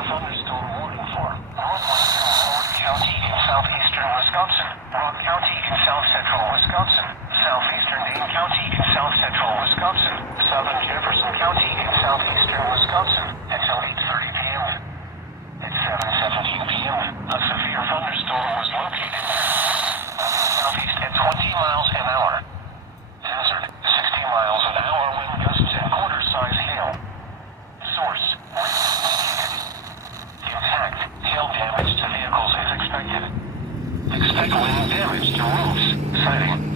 a thunderstorm warning for northwestern Ward County in southeastern Wisconsin, Rock County in south central Wisconsin, southeastern Dane County in south central Wisconsin, southern Jefferson County in southeastern Wisconsin until 8:30 p.m. At 7:17 p.m., a severe thunderstorm was located southeast at 20 miles an hour. Hazard, 60 miles an hour wind gusts and quarter-size hail. Source, intact, hail damage to vehicles is expected. Expect wind damage to roofs, siding,